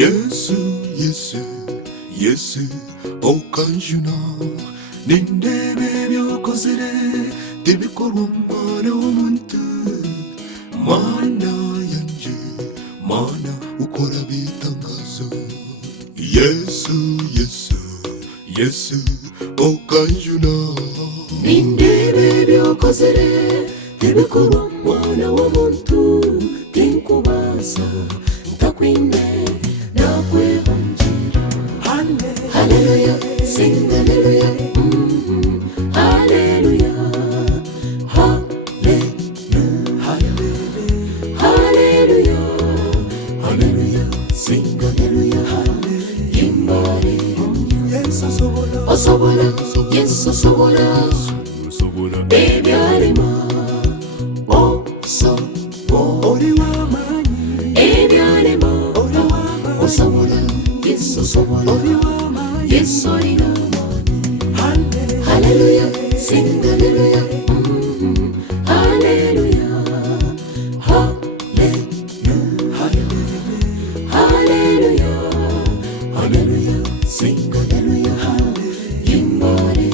Yesu, Yesu, Yesu, okanjuna nindebe byokozere tebikorwa mwana w'omuntu. Mana yanje, mana ukora bitangazo. Yesu, Yesu, Yesu, okanjuna nindebe byokozere tebikorwa mwana w'omuntu. Tinkubaza ntakwine nakwehonjera. Hallelujah, sing hallelujah. Hallelujah, hallelujah, hallelujah, hallelujah, sing hallelujah. Imbari osobola, yes osobola, ebyarema ebyarema osobola, yes osobola, yes olina amani. Hallelujah, sing hallelujah. Hallelujah, hallelujah, hallelujah, sing hallelujah. Imbari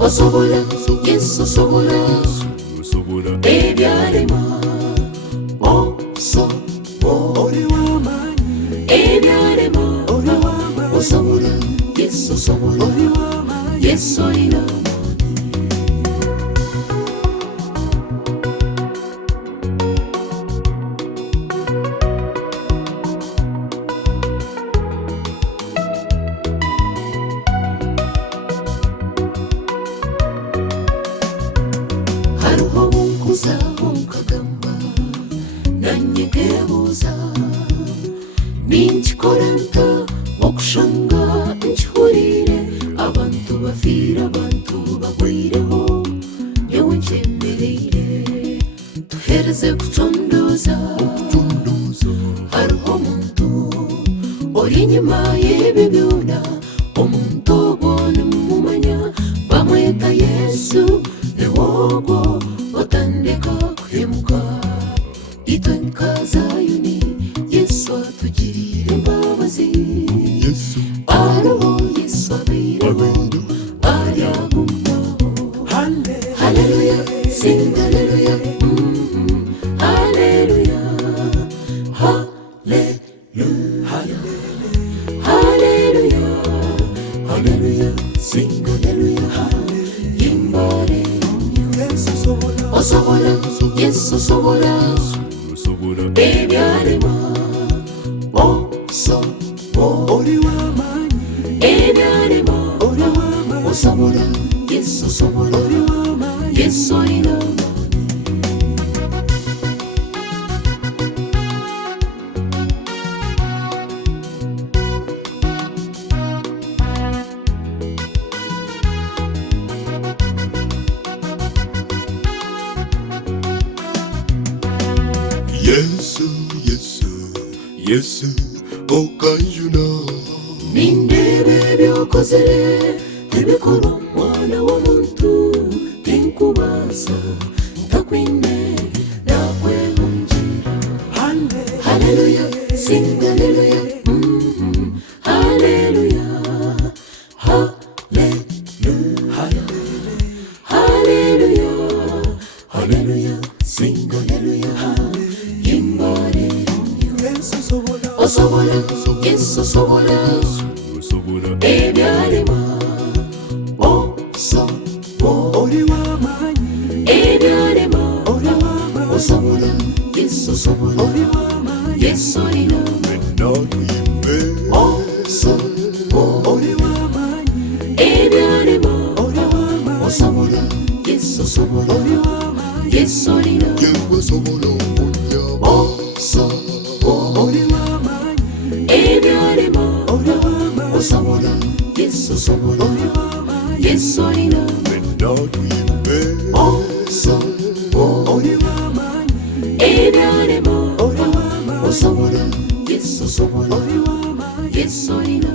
osobola, yes osobola, ebyarema ebyarema osobola, yes osobola, yes olina amani. Hariho bunkuza bunkagamba nanye nkebuuza ninkikora nta okushanga nkihuriire abantu bafiire abantu bagwireho nyewe nkyemereire tuhereze kucondoza. Hariho omuntu ori enyuma y'ebi byona, omuntu ogwo nimumumanya bamweta Yesu. Niwogwo otandika kuhemuka itwe nkazayuni Yesu atugirire embabazi. Ariho Yesu abeiraho aryagumaho. Hallelujah, sing hallelujah. Hallelujah, hallelujah, hallelujah, hallelujah, sing hallelujah. Imbari osobola, yes osobola, ebyarema ebyarema osobola, yes osobola, yes olina amani. Yesu, Yesu, Yesu, okanjuna nindebe byokozere tebikorwa mwana w'omuntu. Tinkubaza ntakwine nakwehonjera. Hallelujah, sing hallelujah. Hallelujah, hallelujah, hallelujah, sing hallelujah. Imbari osobola, yes osobola, ebyarema ebyarema osobola, yes osobola, yes olina amani. Ebyarema osobola, yes osobola, yes olina ebyarema osobola, yes osobola, yes olina ebyarema osobola, yes osobola, yes olina.